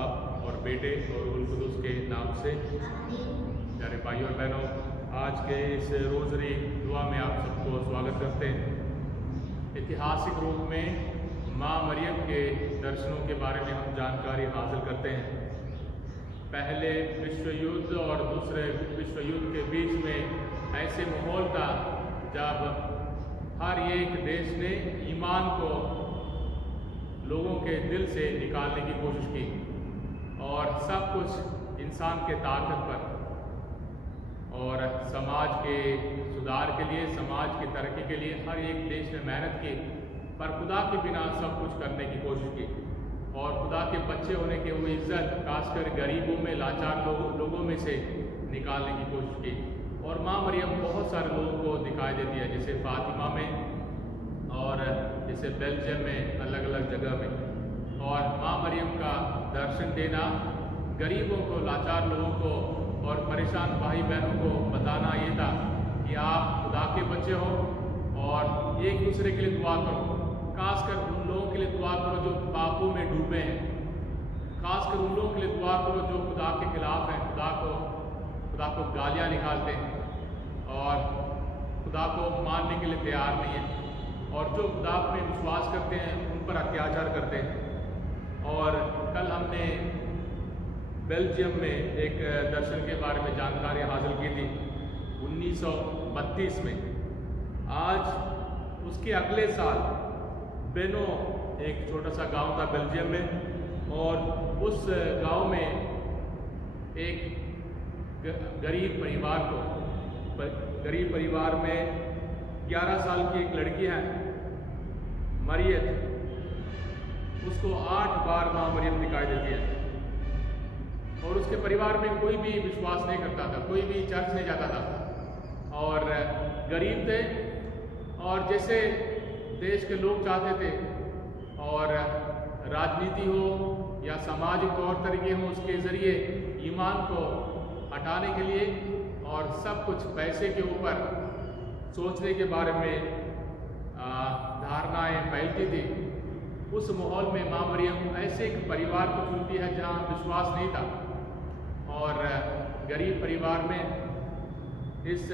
बाप और बेटे और रूहुल कुदुस के नाम से। प्यारे भाई और बहनों, आज के इस रोज़री दुआ में आप सबको स्वागत करते हैं। ऐतिहासिक रूप में माँ मरियम के दर्शनों के बारे में हम जानकारी हासिल करते हैं। पहले विश्व युद्ध और दूसरे विश्व युद्ध के बीच में ऐसे माहौल था जब हर एक देश ने ईमान को लोगों के दिल से निकालने की कोशिश की और सब कुछ इंसान के ताकत पर और समाज के सुधार के लिए, समाज की तरक्की के लिए हर एक देश ने मेहनत की, पर खुदा के बिना सब कुछ करने की कोशिश की और खुदा के बच्चे होने की वो इज्जत खासकर गरीबों में, लाचार लोगों में से निकालने की कोशिश की। और माँ मरियम बहुत सारे लोगों को दिखाई देती है, जैसे फातिमा में और जैसे बेल्जियम में, अलग अलग जगह में। और माँ मरियम का दर्शन देना गरीबों को, लाचार लोगों को और परेशान भाई बहनों को बताना ये था कि आप खुदा के बच्चे हो और एक दूसरे के लिए दुआ करो। खासकर उन लोगों के लिए दुआ करो जो पापों में डूबे हैं, खासकर उन लोगों के लिए दुआ करो जो खुदा के खिलाफ हैं, खुदा को गालियाँ निकालते हैं और खुदा को मानने के लिए तैयार नहीं है, और जो खुदा में विश्वास करते हैं उन पर अत्याचार करते हैं। और कल हमने बेल्जियम में एक दर्शन के बारे में जानकारी हासिल की थी 1932 में। आज उसके अगले साल बेनो एक छोटा सा गांव था बेल्जियम में, और उस गांव में एक गरीब परिवार में 11 साल की एक लड़की है मरियत, उसको 8 बार माँ मरियम दिखाई देती है और उसके परिवार में कोई भी विश्वास नहीं करता था, कोई भी चर्च नहीं जाता था और गरीब थे। और जैसे देश के लोग चाहते थे और राजनीति हो या सामाजिक तौर तरीके हो, उसके ज़रिए ईमान को हटाने के लिए और सब कुछ पैसे के ऊपर सोचने के बारे में धारणाएं फैलती थी। उस माहौल में माँ मरियम ऐसे एक परिवार को चुनती है जहाँ विश्वास नहीं था, और गरीब परिवार में इस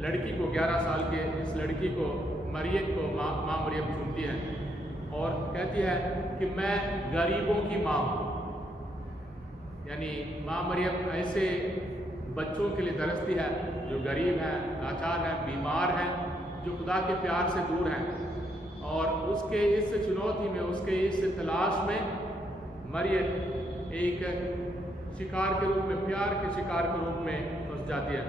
लड़की को, 11 साल के इस लड़की को, मरियम को माँ मरियम चुनती है और कहती है कि मैं गरीबों की माँ हूँ। यानी माँ मरियम ऐसे बच्चों के लिए तरसती है जो गरीब हैं, लाचार हैं, बीमार हैं, जो खुदा के प्यार से दूर हैं। और उसके इस चुनौती में, उसके इस तलाश में मरियम एक शिकार के रूप में, प्यार के शिकार के रूप में फंस जाती है।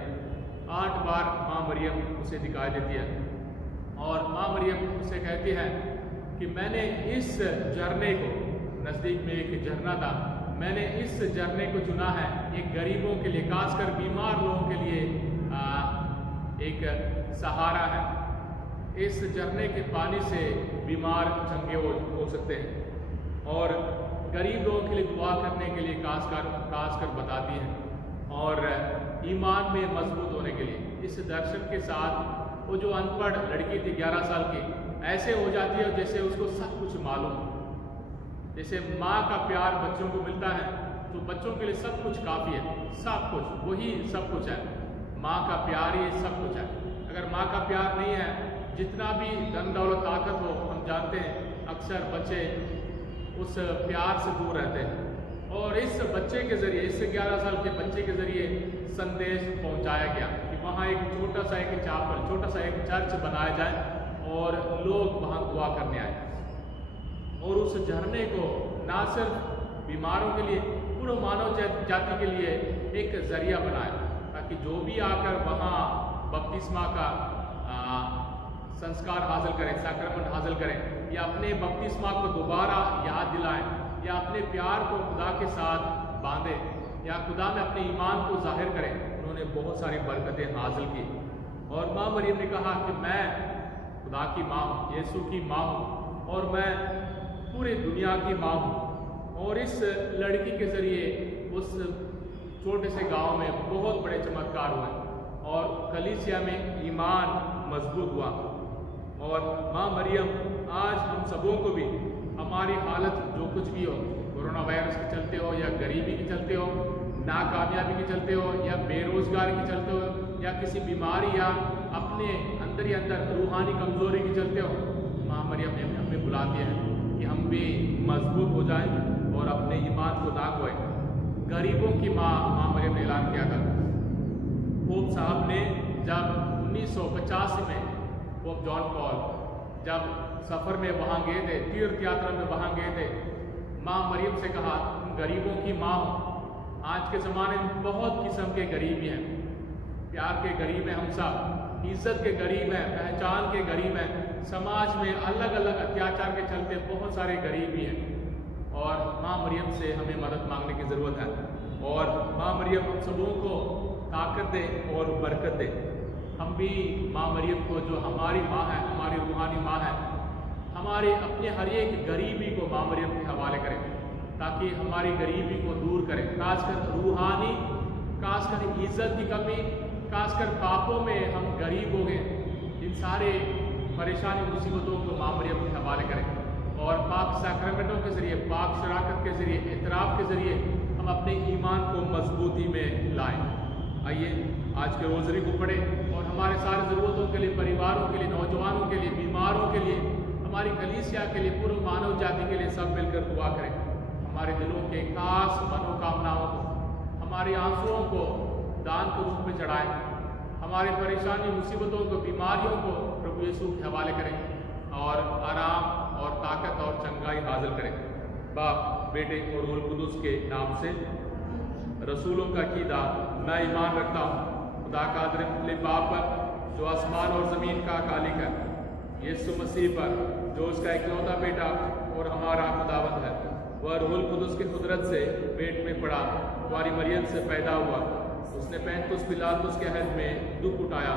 8 बार माँ मरियम उसे दिखाई देती है और माँ मरियम उसे कहती है कि मैंने इस झरने को, नज़दीक में एक झरना था, मैंने इस झरने को चुना है एक गरीबों के लिए, खासकर बीमार लोगों के लिए एक सहारा है। इस झरने के पानी से बीमार चंगे हो सकते हैं और गरीब लोगों के लिए दुआ करने के लिए खासकर बताती हैं और ईमान में मजबूत होने के लिए। इस दर्शन के साथ वो जो अनपढ़ लड़की थी 11 साल की, ऐसे हो जाती है जैसे उसको सब कुछ मालूम हो। जैसे माँ का प्यार बच्चों को मिलता है तो बच्चों के लिए सब कुछ काफ़ी है, सब कुछ वही सब कुछ है, माँ का प्यार ही सब कुछ है। अगर माँ का प्यार नहीं है, जितना भी धन दौलत ताकत हो, हम जानते हैं अक्सर बच्चे उस प्यार से दूर रहते हैं। और इस बच्चे के ज़रिए, इस 11 साल के बच्चे के ज़रिए संदेश पहुंचाया गया कि वहाँ एक छोटा सा एक चापल, छोटा सा एक चर्च बनाया जाए और लोग वहाँ दुआ करने आए। और उस झरने को ना सिर्फ बीमारों के लिए, पूरे मानव जाति के लिए एक ज़रिया बनाया, ताकि जो भी आकर वहाँ बपतिस्मा का संस्कार हासिल करें, सैक्रमेंट हासिल करें, या अपने बपतिस्मा को दोबारा याद दिलाएं, या अपने प्यार को खुदा के साथ बांधें, या खुदा में अपने ईमान को जाहिर करें। उन्होंने बहुत सारी बरकतें हासिल की। और माँ मरियम ने कहा कि मैं खुदा की माँ हूँ, यीशु की माँ हूँ और मैं पूरी दुनिया की माँ हूँ। और इस लड़की के ज़रिए उस छोटे से गांव में बहुत बड़े चमत्कार हुए और कलीसिया में ईमान मजबूत हुआ। और माँ मरियम आज हम सबों को भी, हमारी हालत जो कुछ भी हो, कोरोना वायरस के चलते हो, या गरीबी के चलते हो, नाकामयाबी के चलते हो, या बेरोजगारी के चलते हो, या किसी बीमारी या अपने अंदर ही अंदर रूहानी कमजोरी के चलते हो, माँ मरियम हमें बुलाती है कि हम भी मजबूत हो जाएं और अपने ईमान को ना खोएं। गरीबों की माँ मरियम ने ऐलान किया था। पोप साहब ने जब 1985 में पोप जॉन पॉल जब सफ़र में वहाँ गए थे, तीर्थ यात्रा में वहाँ गए थे, माँ मरियम से कहा तुम गरीबों की माँ हो। आज के ज़माने में बहुत किस्म के गरीबी हैं, प्यार के गरीब हैं हम सब, इज्जत के गरीब हैं, पहचान के गरीब हैं, समाज में अलग अलग अत्याचार के चलते बहुत सारे गरीबी हैं, और माँ मरियम से हमें मदद मांगने की ज़रूरत है। और माँ मरियम हम सबों को ताकत दे और बरकत दे। हम भी माँ मरियम को, जो हमारी माँ है, हमारी रूहानी माँ है, हमारे अपने हर एक गरीबी को माँ मरियम के हवाले करें, ताकि हमारी गरीबी को दूर करें, खासकर रूहानी, खासकर इज्जत की कमी, खासकर पापों में हम गरीब हो गए, इन सारे परेशानी मुसीबतों को माँ मरियम के हवाले करें, और पाक सैक्रमेंटों के ज़रिए, पाक शराकत के ज़रिए, इतराफ़ के ज़रिए हम अपने ईमान को मजबूती में लाएं। आइए आज के रोज़री को पढ़ें और हमारे सारे ज़रूरतों के लिए, परिवारों के लिए, नौजवानों के लिए, बीमारों के लिए, हमारी कलीसिया के लिए, पूर्व मानव जाति के लिए सब मिलकर दुआ करें। हमारे दिलों के खास मनोकामनाओं को, हमारे आंसुओं को दान के रूप में चढ़ाएं, हमारे परेशानी, मुसीबतों को, बीमारियों को प्रभु यीशु के हवाले करें, और आराम और ताकत और चंगाई हासिल करें। बाप, बेटे और रूह कुदुस के नाम से। रसूलों का कीदा, मैं ईमान रखता हूँ खुदा का अदृश्य बाप पर, जो आसमान और ज़मीन का खालिक है, यीशु मसीह पर, जो उसका इकलौता बेटा और हमारा खुदावंद है। वह रूह कुदुस की कुदरत से पेट में पड़ा, कुंवारी मरियम से पैदा हुआ। उसने पैंतुस पिलातुस के हद में दुख उठाया,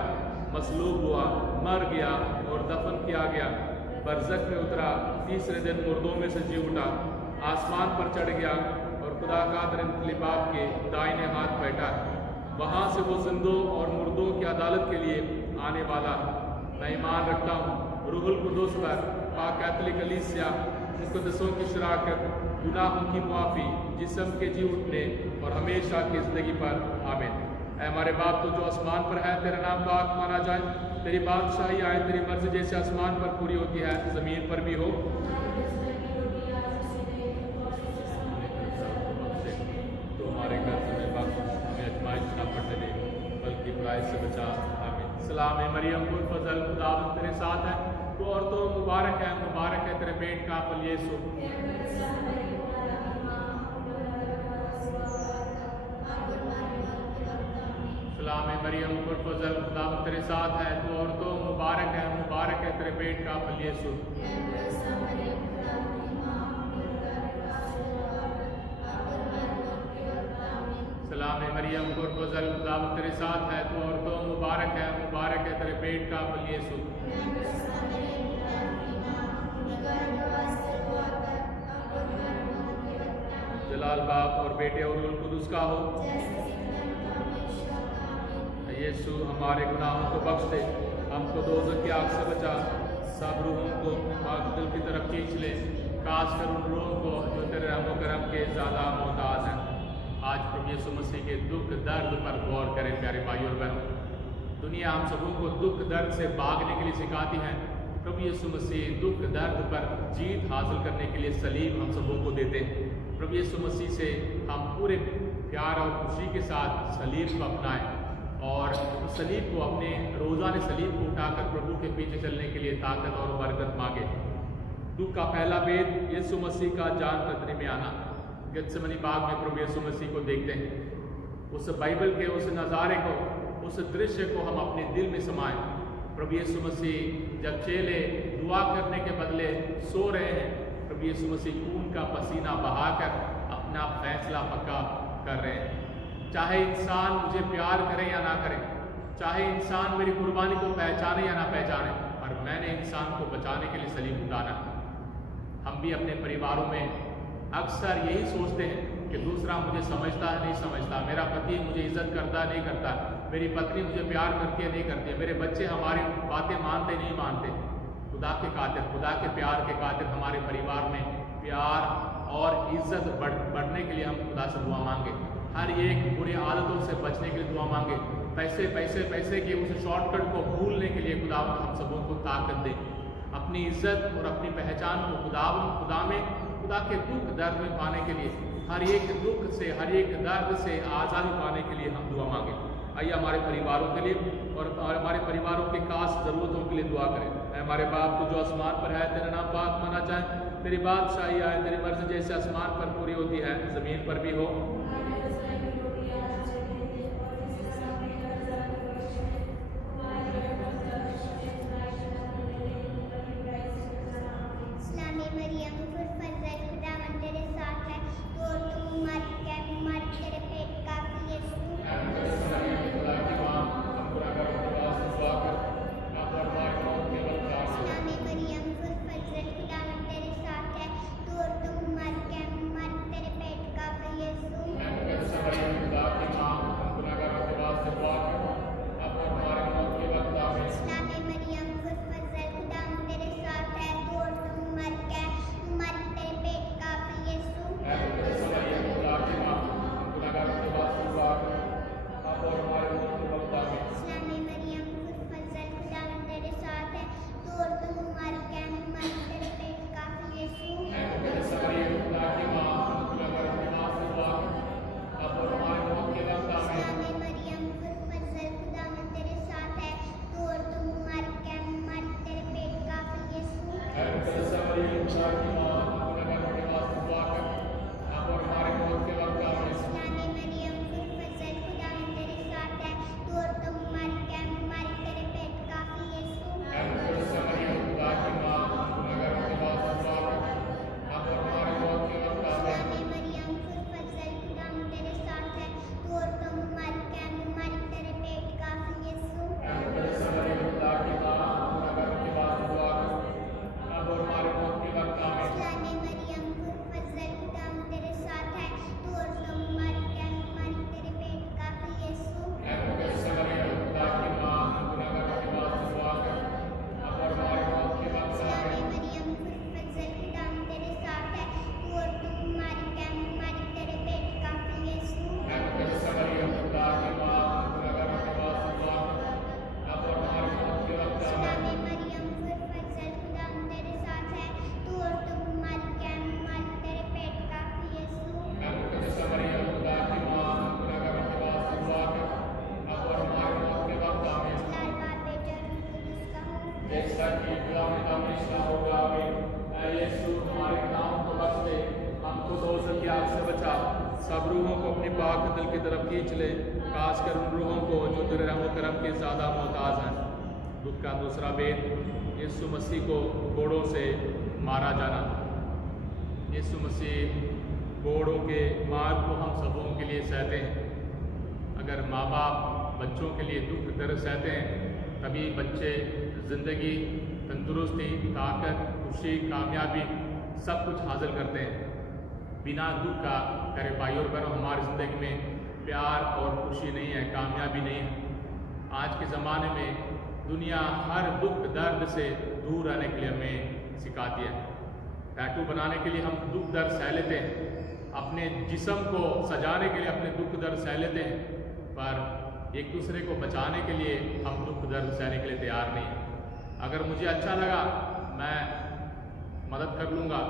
मसलूब हुआ, मर गया और दफन किया गया, बरज़ख में उतरा, तीसरे दिन मुर्दों में से जी उठा, आसमान पर चढ़ गया और खुदा का अदृश्य बाप के दाहिने हाथ बैठा। वहाँ से वो जिंदों और मुर्दों की अदालत के लिए आने वाला है। मैं ईमान रखता हूँ रूहुल कुदुस पर, पाक कैथोलिक कलीसिया, मुक़द्दसों की शराकत, गुनाहों की माफ़ी, जिस्म के जी उठने और हमेशा की ज़िंदगी पर। आमीन। ऐ हमारे बाप तो जो आसमान पर है, तेरा नाम पाक माना जाए, तेरी बादशाही आए, तेरी मर्ज़ी जैसे आसमान पर पूरी होती है ज़मीन पर भी हो। तो हमारे घर में बख्श, हमें आज़माइश न पड़ने दे, बल्कि बुराई से बचा। आमीन। सलाम है मरियम, कुल फजल, खुदावंद तेरे साथ है, तो औरतों मुबारक है तेरे पेट का फल यीशु। सलाम है मरियम, कुल फजल, खुदावंद तेरे साथ है, तो औरतों मुबारक है तेरे पेट का फल यीशु। सलाम है मरियम, कुल फजल, खुदावंद तेरे साथ है, तो औरतों मुबारक है तेरे पेट का फल यीशु। जलाल बाप और बेटे और रूह कुदुस का हो। यीशु हमारे गुनाहों को बख्श दे, हमको दोज़ख की आग से बचा, सब रूहों को पाक दिल की तरफ खींच ले, खासकर उन रूहों को जो तेरे रहम करम के ज़्यादा मोहताज हैं। आज प्रभु यीशु मसीह के दुख दर्द पर गौर करें प्यारे भाई और बहनों। दुनिया हम सबों को दुख दर्द से भागने के लिए सिखाती है, प्रभु यीशु मसीह दुख दर्द पर जीत हासिल करने के लिए सलीब हम सबों को देते हैं। प्रभु यीशु मसीह से हम पूरे प्यार और खुशी के साथ सलीब को अपनाएं, और उस सलीब को अपने रोज़ाना सलीब को उठाकर प्रभु के पीछे चलने के लिए ताकत और बरकत मांगे। दुख का पहला भेद यीशु मसीह का जान कतरे में आना। गेत्सेमनी बाग में प्रभु यीशु मसीह को देखते हैं, उस बाइबल के उस नज़ारे को, उस दृश्य को हम अपने दिल में समाएं। प्रभु यीशु मसीह जब चेले दुआ करने के बदले सो रहे हैं, प्रभु यीशु मसीह खून का पसीना बहाकर अपना फैसला पक्का कर रहे हैं। चाहे इंसान मुझे प्यार करे या ना करे, चाहे इंसान मेरी कुर्बानी को पहचाने या ना पहचाने, पर मैंने इंसान को बचाने के लिए सलीब उठाना। हम भी अपने परिवारों में अक्सर यही सोचते हैं कि दूसरा मुझे समझता है नहीं समझता, मेरा पति मुझे इज्जत करता नहीं करता, मेरी पत्नी मुझे प्यार करती है नहीं करती है, मेरे बच्चे हमारी बातें मानते नहीं मानते। खुदा के खातिर, खुदा के प्यार के खातिर हमारे परिवार में प्यार और इज्जत बढ़ने के लिए हम खुदा से दुआ मांगे। हर एक बुरी आदतों से बचने के लिए दुआ मांगे। पैसे के उस शॉर्टकट को भूलने के लिए खुदा हम सबों को ताकत दे। अपनी इज्जत और अपनी पहचान को खुदा में, खुदा के दुख दर्द में पाने के लिए, हर एक दुख से, हर एक दर्द से आज़ादी पाने के लिए हम दुआ मांगे। आइए हमारे परिवारों के लिए और हमारे परिवारों के खास ज़रूरतों के लिए दुआ करें। हमारे बाप तू जो आसमान पर है, तेरा नाम पाक माना जाए, तेरी बादशाही आए, तेरी मर्जी जैसे आसमान पर पूरी होती है ज़मीन पर भी हो। सब रूहों को अपने पाक दिल की तरफ खींच ले, खासकर उन रूहों को जो तेरे रहम करम के ज़्यादा मोहताज हैं। दुख का दूसरा भेद, यीशु मसीह को कोड़ों से मारा जाना। यीशु मसीह कोड़ों के मार को हम सबों के लिए सहते हैं। अगर माँ बाप बच्चों के लिए दुख दर्द सहते हैं, तभी बच्चे ज़िंदगी, तंदुरुस्ती, ताकत, खुशी, कामयाबी सब कुछ हासिल करते हैं। बिना दुख का करे भाई और बहनों, हमारी ज़िंदगी में प्यार और खुशी नहीं है, कामयाबी नहीं है। आज के ज़माने में दुनिया हर दुख दर्द से दूर रहने के लिए हमें सिखाती है। टैटू बनाने के लिए हम दुख दर्द सह लेते हैं, अपने जिस्म को सजाने के लिए अपने दुख दर्द सह लेते हैं, पर एक दूसरे को बचाने के लिए हम दुख दर्द सहने के लिए तैयार नहीं हैं। अगर मुझे अच्छा लगा मैं मदद कर लूँगा,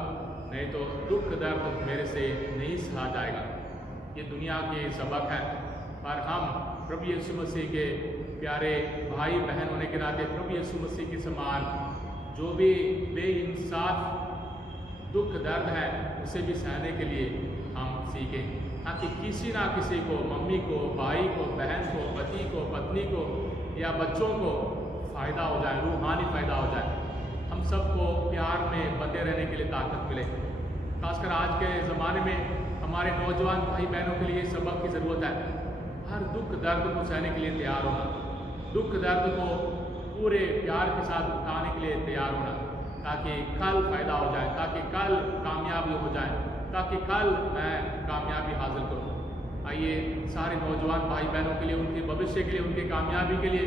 नहीं तो दुख दर्द मेरे से नहीं सहा जाएगा। ये दुनिया के सबक हैं, पर हम प्रभु यीशु मसीह के प्यारे भाई बहन होने के नाते प्रभु यीशु मसीह के समान जो भी बेइंसाफ दुख दर्द है उसे भी सहने के लिए हम सीखें, ताकि किसी ना किसी को, मम्मी को, भाई को, बहन को, पति को, पत्नी को या बच्चों को फ़ायदा हो जाए, रूहानी फ़ायदा हो जाए। हम सबको प्यार में बंधे रहने के लिए ताकत मिले। खासकर आज के ज़माने में हमारे नौजवान भाई बहनों के लिए सबक की ज़रूरत है। हर दुख दर्द को सहने के लिए तैयार होना, दुख दर्द को पूरे प्यार के साथ उठाने के लिए तैयार होना, ताकि कल फ़ायदा हो जाए, ताकि कल कामयाबी हो जाए, ताकि कल मैं कामयाबी हासिल करूँ। आइए सारे नौजवान भाई बहनों के लिए, उनके भविष्य के लिए, उनके कामयाबी के लिए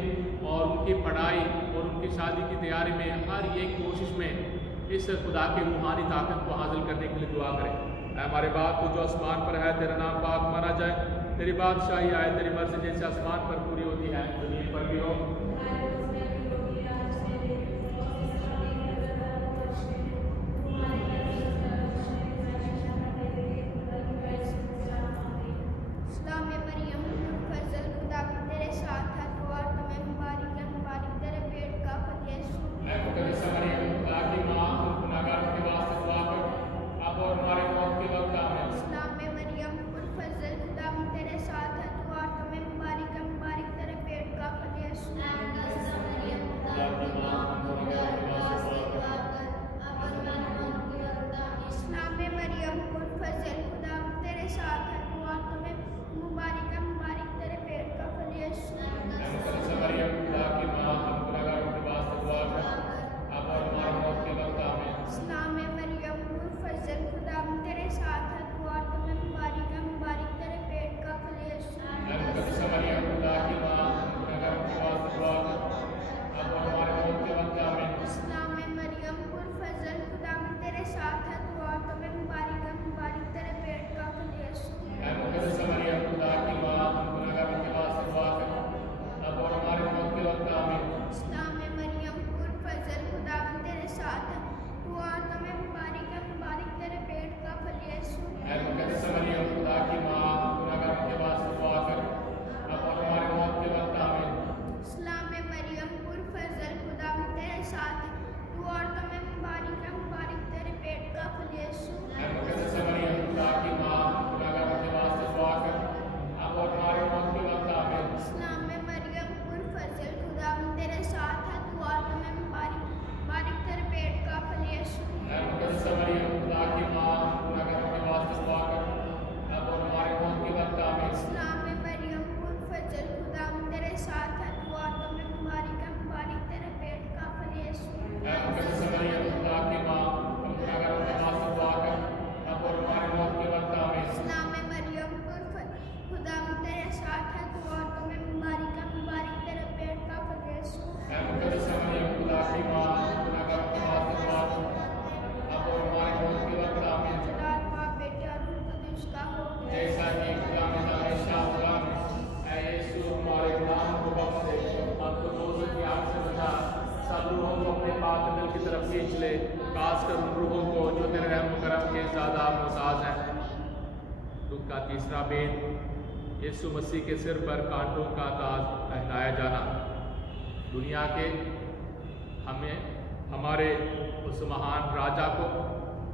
और उनकी पढ़ाई और उनकी शादी की तैयारी में हर एक कोशिश में इस खुदा की रूहानी ताकत को हासिल करने के लिए दुआ करें। ऐ हमारे बाप तू जो आसमान पर है, तेरा नाम पाक माना जाए, तेरी बादशाही आए, तेरी मर्जी जैसे आसमान पर पूरी होती है जमीन पर भी हो। इस्लाम में मरियम फजल खुदा की तेरे साथ है, तो और तुम्हें मुबारक है, मुबारक तेरे पेट का फल यीशु। ऐ मुकद्दस मरियम खुदा की माँ, तुम गुनाहगारों के वास्ते दुआ कर, अब और हमारे मौत के वक्त आमीन। इस्लाम में मरियम फजल खुदा की तेरे साथ है, तो और तुम्हें मुबारक है, मुबारक तेरे पेट का फल यीशु। खुदा की माँ, तुम गुनाहगारों के वास्ते दुआ कर, इस्लाम में मरियम फजल खुदा की तेरे साथ है, तो और तुम्हें मुबारक है, मुबारक तेरे पेट का फल यीशु। ऐ मुकद्दस मरियम खुदा की माँ, तुम गुनाहगारों के वास्ते दुआ कर, अब और हमारे मौत के वक्त आमीन। इस्लाम में मरियम फजल खुदा की तेरे साथ है, तो और तुम्हें मुबारक है, मुबारक तेरे पेट का फल यीशु। ऐ मुकद्दस मरियम खुदा की माँ, तुम गुनाहगारों के वास्ते दुआ कर, अब और हमारे मौत के वक्त आमीन। इस्लाम में मरियम फजल खुदा की तेरे साथ है, तो और तुम्हें मुबारक है, मुबारक तेरे पेट का फल यीशु। ऐ मुकद्दस मरियम खुदा की माँ, तुम गुनाहगारों के वास्ते दुआ कर, अब और हमारे मौत के वक्त आमीन। इस्लाम में मरियम फजल खुदा की तेरे साथ है, तो और तुम्हें मुबारक है, मुबारक तेरे पेट का फल यीशु। ऐ मुकद्दस मरियम खुदा की माँ, गुनाहगारों के वास्ते दुआ कर, अब और हमारे मौत के वक्त आमीन। इस्लाम में मरियम फजल खुदा की तेरे साथ है, तो और तुम्हें मुबारक है, मुबारक तेरे पेट का फल यीशु। ऐ मुकद्दस मरियम खुदा की माँ, गुनाहगारों के वास्ते दुआ कर, अब और हमारे मौत के वक्त आमीन। इस्लाम में मरियम फजल खुदा की तेरे साथ है, तो और तुम्हें मुबारक मुबारक तेरे पेट का फल यीशु। ऐ मुकद्दस मरियम खुदा की माँ, गुनाहगारों के वास्ते दुआ कर, अब और हमारे मौत के वक्त आमीन। इस्लाम में मरियम फजल खुदा की तेरे साथ है, तो और तुम्हें मुबारक है, मुबारक तेरे पेट का फल यीशु। ऐ मुकद्दस मरियम खुदा की माँ, तुम गुनाहगारों के वास्ते दुआ कर, अब और हमारे मौत के वक्त आमीन। इस्लाम में मरियम खुदा की तेरे साथ है, तो और तुम्हें मुबारक है, मुबारक तेरे पेट का फल यीशु। ऐ मुकद्दस मरियम खुदा की माँ, गुनाहगारों के वास्ते दुआ कर, अब और हमारे मौत के वक्त आमीन। खुदा बाप बेटे और रूह कुदूस का हो। जैसा कि खुदा में हमेशा होगा, ऐ यीशु हमारे गुनाहों को बख्श दे, हमको दोज़ख की आग से बचा, सब रूहों को अपने पाक दिल की तरफ खींच ले, खासकर उन रूहों को जो तेरे रहम करम के ज़्यादा मोहताज हैं। दुख का तीसरा भेद, यीशु मसीह के सिर पर कांटों का ताज पहनाया जाना। दुनिया के हमें हमारे उस महान राजा को,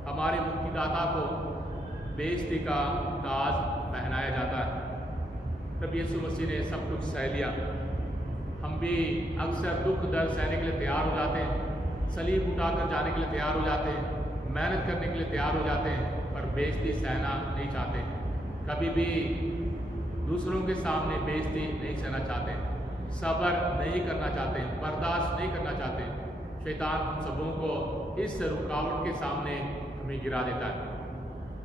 हमारे मुक्तिदाता को बेइज्जती का ताज पहनाया जाता है। तब यीशु मसीह ने सब कुछ सह लिया। हम भी अक्सर दुख दर्द सहने के लिए तैयार हो जाते हैं, सलीब उठाकर जाने के लिए तैयार हो जाते हैं, मेहनत करने के लिए तैयार हो जाते हैं, पर बेइज्जती सहना नहीं चाहते। कभी भी दूसरों के सामने बेइज्जती नहीं सहना चाहते, सब्र नहीं करना चाहते, बर्दाश्त नहीं करना चाहते। शैतान हम सबों को इस रुकावट के सामने हमें गिरा देता है।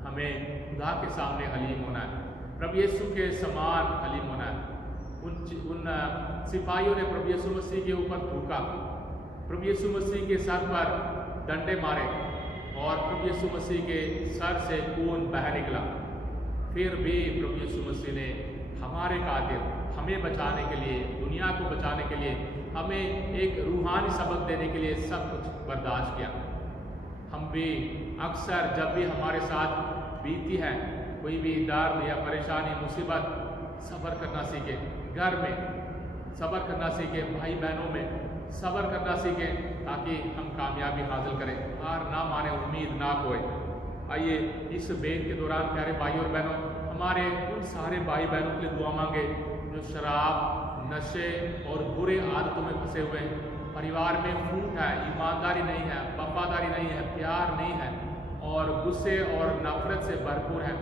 हमें खुदा के सामने हलीम होना है, प्रभु यीशु के समान हलीम होना है। उन सिपाहियों ने प्रभु यीशु मसीह के ऊपर थूका, प्रभु यीशु मसीह के सर पर डंडे मारे और प्रभु यीशु मसीह के सर से खून बह निकला। फिर भी प्रभु यीशु मसीह ने हमारे खातिर, हमें बचाने के लिए, दुनिया को बचाने के लिए, हमें एक रूहानी सबक देने के लिए सब कुछ बर्दाश्त किया। हम भी अक्सर जब भी हमारे साथ बीती है कोई भी दर्द या परेशानी, मुसीबत, सब्र करना सीखे। घर में सब्र करना सीखे, भाई बहनों में सब्र करना सीखें, ताकि हम कामयाबी हासिल करें। हार ना माने, उम्मीद ना खोए। आइए इस बेद के दौरान प्यारे भाई और बहनों, हमारे उन सारे भाई बहनों के लिए दुआ मांगे जो शराब, नशे और बुरे आदतों में फंसे हुए हैं। परिवार में फूट है, ईमानदारी नहीं है, वफादारी नहीं है, प्यार नहीं है और गुस्से और नफरत से भरपूर है।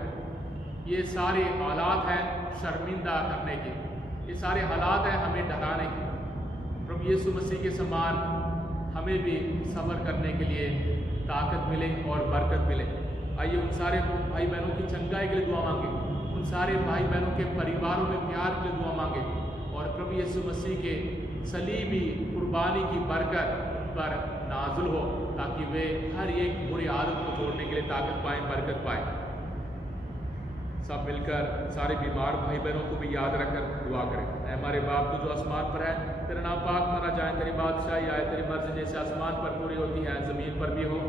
ये सारे हालात हैं शर्मिंदा करने के, ये सारे हालात हैं हमें डराने के। प्रभु यीशु मसीह के समान हमें भी सब्र करने के लिए ताकत मिले और बरकत मिले। आइए उन सारे भाई बहनों की चंगाई के लिए दुआ मांगे, उन सारे भाई बहनों के परिवारों में प्यार के लिए दुआ मांगे और प्रभु यीशु मसीह के सलीबी कुर्बानी की बरकत पर नाजुल हो, ताकि वे हर एक बुरी आदत को छोड़ने के लिए ताकत पाएं, बरकत पाएं। सब मिलकर सारे बीमार भाई बहनों को भी याद रखकर दुआ करें। ऐ हमारे बाप तू जो आसमान पर है, तेरा नाम पाक माना जाए, तेरी बादशाही आए, तेरी मर्जी जैसे आसमान पर पूरी होती है ज़मीन पर भी हो।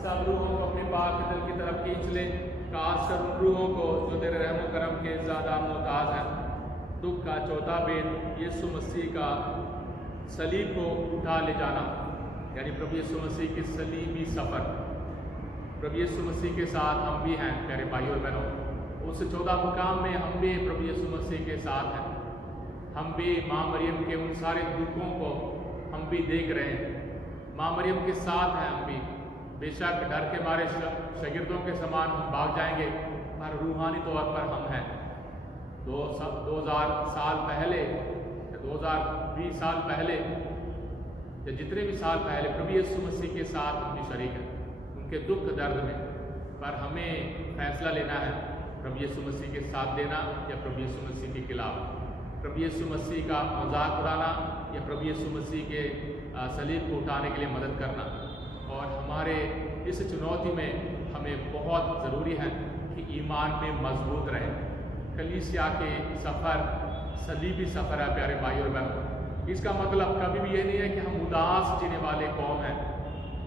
सब रूहों को अपने पाक दिल की तरफ खींच ले, खासकर उन रूहों को जो तेरे रहमो करम के ज़्यादा मोहताज हैं। दुख का चौथा भेद यीशु मसीह का सलीब को उठा ले जाना, यानी प्रभु यीशु मसीह के सलीबी सफ़र। प्रभु यीशु मसीह के साथ हम भी हैं प्यारे भाइयों और बहनों। उस चौथा मुकाम में हम भी प्रभु यीशु मसीह के साथ हैं। हम भी माँ मरियम के उन सारे दुखों को हम भी देख रहे हैं, माँ मरियम के साथ हैं हम भी। बेशक डर के मारे शागिर्दों के समान हम भाग जाएंगे, पर रूहानी तौर पर हम हैं। 2000 साल पहले, 2020 साल पहले, या जितने भी साल पहले प्रभु यीशु मसीह के साथ हम भी शरीक हैं उनके दुख दर्द में। पर हमें फैसला लेना है, प्रभु यीशु मसीह के साथ देना या प्रभु यीशु मसीह के खिलाफ, प्रभु यीशु मसीह का मजाक उड़ाना या प्रभु यीशु मसीह के सलीब को उठाने के लिए मदद करना। और हमारे इस चुनौती में हमें बहुत ज़रूरी है कि ईमान में मजबूत रहें। कलीसिया के सफ़र सलीबी सफ़र है प्यारे भाई और बहनों। इसका मतलब कभी भी ये नहीं है कि हम उदास जीने वाले कौम हैं।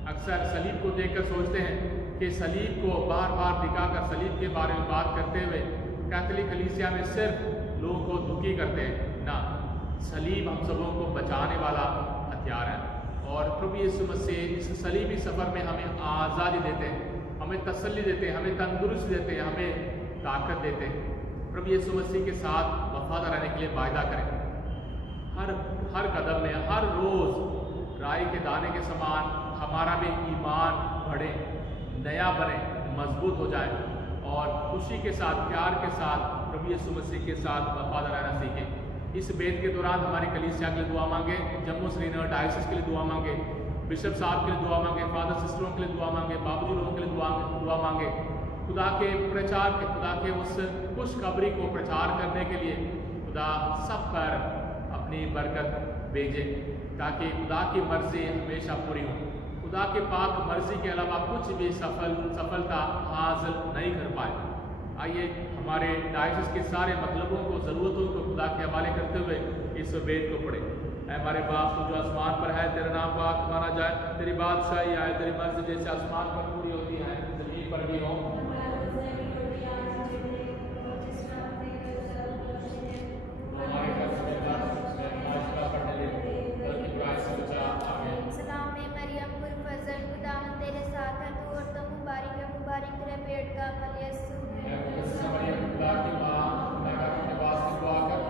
अक्सर सलीब को देखकर सोचते हैं कि सलीब को बार बार दिखाकर सलीब के बारे में बात करते हुए कैथोलिक कलीसिया में सिर्फ लोगों को दुखी करते हैं। ना, सलीब हम सबों को बचाने वाला हथियार है। और प्रभु यीशु मसीह इस सलीबी सफ़र में हमें आज़ादी देते हैं, हमें तसल्ली देते हैं, हमें तंदुरुस्ती देते हैं, हमें ताकत देते हैं। प्रभु यीशु मसीह के साथ वफादार रहने के लिए वायदा करें। हर कदम में, हर रोज़ राई के दाने के समान हमारा भी ईमान बढ़े, नया बने, मजबूत हो जाए और खुशी के साथ, प्यार के साथ प्रभु यीशु मसीह के साथ वफादार रहना सीखें। इस बेद के दौरान हमारी कलीसिया के लिए दुआ मांगे, जम्मू श्रीनगर डायसिस के लिए दुआ मांगे, बिशप साहब के लिए दुआ मांगे, फादर सिस्टरों के लिए दुआ मांगे, बाबूजी लोगों के लिए दुआ मांगे। खुदा के प्रचार के, खुदा के उस खुशखबरी को प्रचार करने के लिए खुदा सब पर अपनी बरकत भेजे, ताकि खुदा की मर्जी हमेशा पूरी हो। खुदा के पाक मर्जी के अलावा कुछ भी सफलता हासिल नहीं कर पाए। आइए हमारे डायसिस के सारे मतलबों को, ज़रूरतों को खुदा के हवाले करते हुए इस वेद को पढ़ें। ऐ हमारे बाप तू जो आसमान पर है, तेरा नाम पाक माना जाए, तेरी बादशाही आए, तेरी मर्जी जैसे आसमान पर पूरी होती है जमीन पर भी हो। हमारे घर से नाश्ता करने ले बल्कि बुराई से बचा। आमीन। सलाम मरियम पुरफज़ल खुदावंद तेरे साथ है, तू औरतों में मुबारक है, मुबारक तेरे पेट का फल यीशु। मरियम खुदा की माँ, गुनहगारों के वास्ते दुआ कर,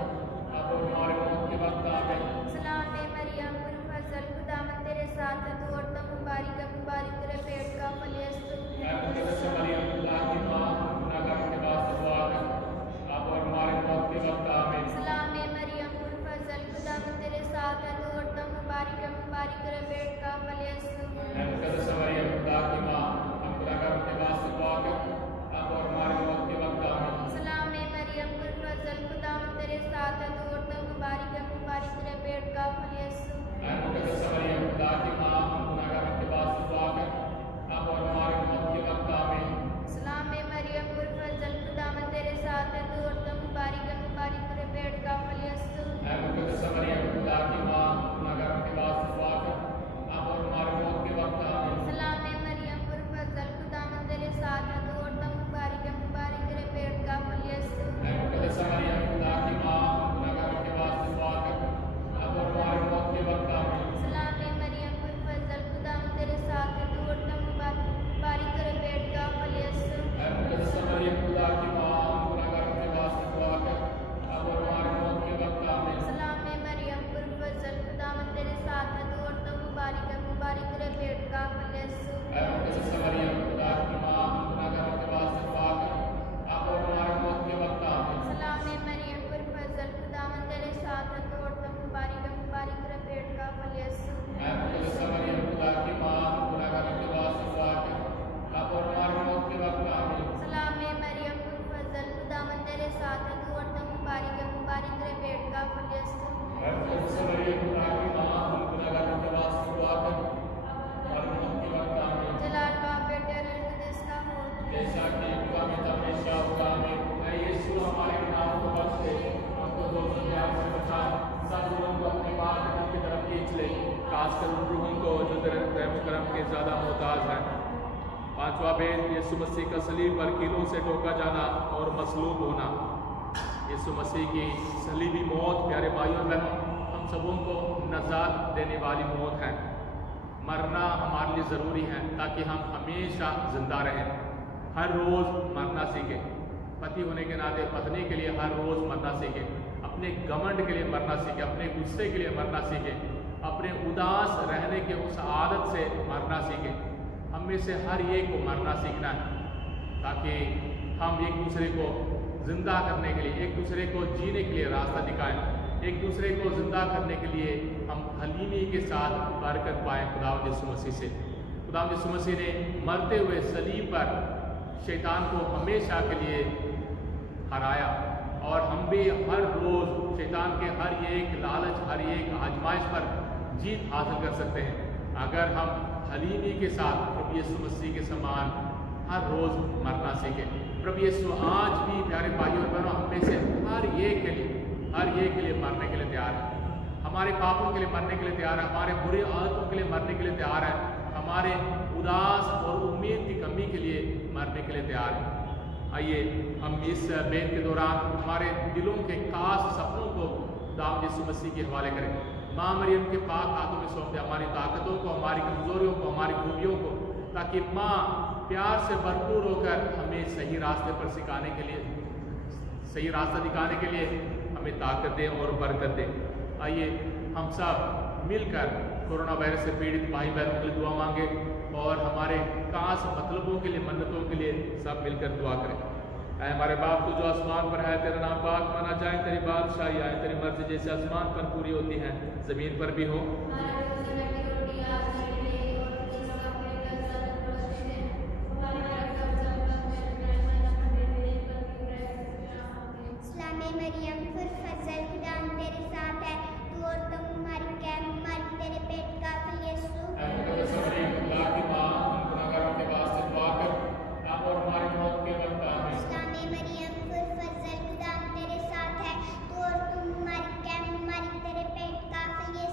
अब और हमारे मौत के वक्त। आमीन। सलाम मरियम पुरफज़ल खुदावंद तेरे साथ है, तू औरतों में मुबारक है, मुबारक तेरे पेट का फल यीशु। मरियम खुदा की माँ, गुनहगारों के वास्ते दुआ कर, अब और हमारे मौत के वक्त। आमीन। सलाम मरियम पुरफज़ल खुदावंद तेरे साथ है, तू औरतों में मुबारक है, मुबारक तेरे पेट का फल यीशु। मरियम खुदा की माँ, हम गुनहगारों के वास्ते दुआ कर, अब और हमारे मौत के वक्त। आमीन। सलाम मरियम पुरफज़ल खुदावंद तेरे साथ है, तू औरतों में मुबारक है, मुबारक तेरे पेट का फल यीशु। मरियम खुदा की माँ, हम गुनहगारों के वास्ते दुआ कर, अब और हमारे मौत के वक्त। आमीन। सलाम मरियम पुरफज़ल खुदावंद तेरे साथ है, तू औरतों में मुबारक है, मुबारक तेरे पेट का फल यीशु। मरियम खुदा की माँ, गुनहगारों के वास्ते दुआ कर, अब और हमारे मौत के वक्त। आमीन। सलाम मरियम पुरफज़ल खुदावंद तेरे साथ है, तू औरतों में मुबारक है, मुबारक तेरे पेट का फल यीशु। मरियम खुदा की माँ, गुनहगारों के वास्ते दुआ कर, अब और हमारे मौत के वक्त। आमीन। सलाम मरियम पुरफज़ल खुदावंद तेरे साथ है, तू औरतों में मुबारक तेरे पेट का फल यीशु। मरियम खुदा की माँ, गुनहगारों के वास्ते दुआ कर, अब और हमारे मौत के वक्त। आमीन। सलाम मरियम पुरफज़ल खुदावंद तेरे साथ है, तू औरतों में मुबारक है, मुबारक तेरे पेट का फल यीशु। मरियम खुदा की माँ, गुनहगारों के वास्ते दुआ कर, अब और हमारे मौत के वक्त। आमीन। सलाम मरियम पुरफज़ल खुदावंद तेरे साथ है, तू औरतों में मुबारक है, मुबारक तेरे पेट का फल यीशु। मरियम खुदा की माँ, गुनहगारों के वास्ते दुआ कर, अब और हमारे मौत के वक्त। आमीन। सलाम मरियम पुरफज़ल खुदावंद तेरे साथ है, तू औरतों में मुबारक है, मुबारक तेरे पेट का फल यीशु। मरियम खुदा की माँ, गुनहगारों के वास्ते दुआ कर, हमारे मौत के वक्त। आमीन। जलाल बाप बेटे और रूह कुद्दूस का हो। जैसा कि हमेशा होगा। आमीन। ऐ यीशु, हमारे गुनाहों को बख्श दे, हमको दोषी न्याय से बचा, सब लोगों को अपने पाक कदम की तरफ खींच ले, खासकर उन रूहों को जो तेरे रहम करम के ज़्यादा मोहताज हैं। पांचवा भेद, यीशु मसीह का सलीब पर कीलों से टोका जाना और मसलूब होना। यीशु मसीह की सलीबी मौत, प्यारे भाइयों और बहनों, हम सबों को नजात देने वाली मौत है। मरना हमारे लिए ज़रूरी है ताकि हम हमेशा जिंदा रहें। हर रोज़ मरना सीखें। पति होने के नाते पत्नी के लिए हर रोज़ मरना सीखें। अपने घमंड के लिए मरना सीखें, अपने गुस्से के लिए मरना सीखें, अपने उदास रहने के उस आदत से मरना सीखें। हम में से हर एक को मरना सीखना है ताकि हम एक दूसरे को जिंदा करने के लिए, एक दूसरे को जीने के लिए रास्ता दिखाएं, एक दूसरे को जिंदा करने के लिए हम हलीमी के साथ बरकत पाएँ खुदावंद यीशु मसीह से। खुदावंद यीशु मसीह ने मरते हुए सलीब पर शैतान को हमेशा के लिए हराया और हम भी हर रोज़ शैतान के हर एक लालच, हर एक आजमाइश पर जीत हासिल कर सकते हैं अगर हम हलीमी के साथ प्रभु यीशु मसीह के समान हर रोज़ मरना सीखें। प्रभु यीशु आज भी प्यारे भाइयों और बहनों हम में से हर एक के लिए मरने के लिए तैयार है। हमारे पापों के लिए मरने के लिए तैयार है, हमारे बुरी आदतों के लिए मरने के लिए तैयार है, हमारे उदास और उम्मीद की कमी के लिए मरने के लिए तैयार है। आइए हम इस बेद के दौरान हमारे दिलों के खास सपनों को खुदावंद यीशु मसीह के हवाले करें। माँ मरियम के पाक हाथों में सौंप दें हमारी ताकतों को, हमारी कमजोरियों को, हमारी खूबियों को, ताकि माँ प्यार से भरपूर होकर हमें सही रास्ते पर सिखाने के लिए, सही रास्ता दिखाने के लिए हमें ताकत दें और बरकत दें। आइए हम सब मिलकर कोरोना वायरस से पीड़ित भाई बहनों के लिए दुआ मांगे और हमारे खास मतलबों के लिए, मन्नतों के लिए सब मिलकर दुआ करें। ऐ हमारे बाप तू जो आसमान पर है, तेरा नाम पाक माना जाए, तेरी बादशाही आए, तेरी मर्जी जैसे आसमान पर पूरी होती है ज़मीन पर भी हो। मरियम पुरफज़ल खुदावंद तेरे साथ है, तू औरतों में मुबारक है, मुबारक तेरे पेट का फल यीशु। मरियम खुदा की माँ, हम गुनहगारों के वास्ते दुआ कर, अब और हमारी मौत के वक्त। आमीन। मरियम पुरफज़ल खुदावंद तेरे साथ है, तू औरतों में मुबारक है, मुबारक तेरे पेट का फल यीशु।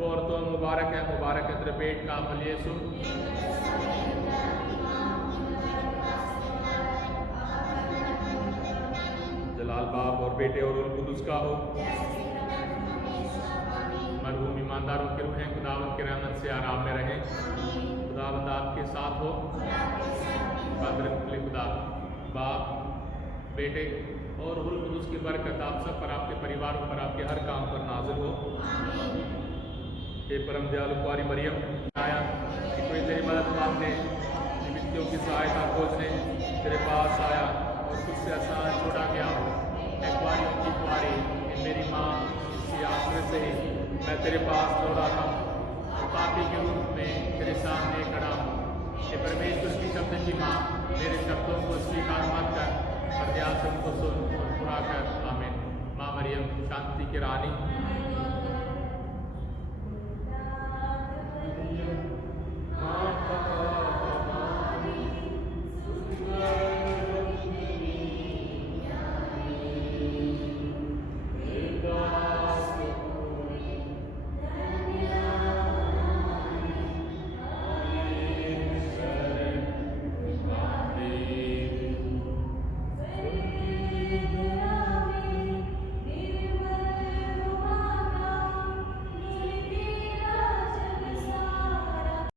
तू औरतों में मुबारक है तेरे पेट का फल यीशु। जलाल बाप और बेटे और रूह कुदूस का हो। मरहूम ईमानदारों के रूहें खुदावंद की रहमत से आराम में रहें। खुदावंद आपके साथ हो। खुदा बाप बेटे और रूह कुदूस की बरकत आप सब पर, आपके परिवारों पर, आपके हर काम पर नाज़िल हो। हे परम दयालु कुंवारी मरियम आया कि कोई तेरी मदद मांगने, विपत्तियों की सहायता खोजने तेरे पास आया और तुझसे आसान छोड़ा गया। मैं कुंवारियों की कुंवारी मेरी माँ, इसकी आश्रय से ही मैं तेरे पास दौड़ा था और पापी के रूप में तेरे सामने खड़ा हूँ। हे परमेश्वर की शब्द की माँ, मेरे शब्दों को स्वीकार मत कर, पर ध्यान से उनको सुन और पूरा कर। आमीन। माँ मरियम शांति की रानी,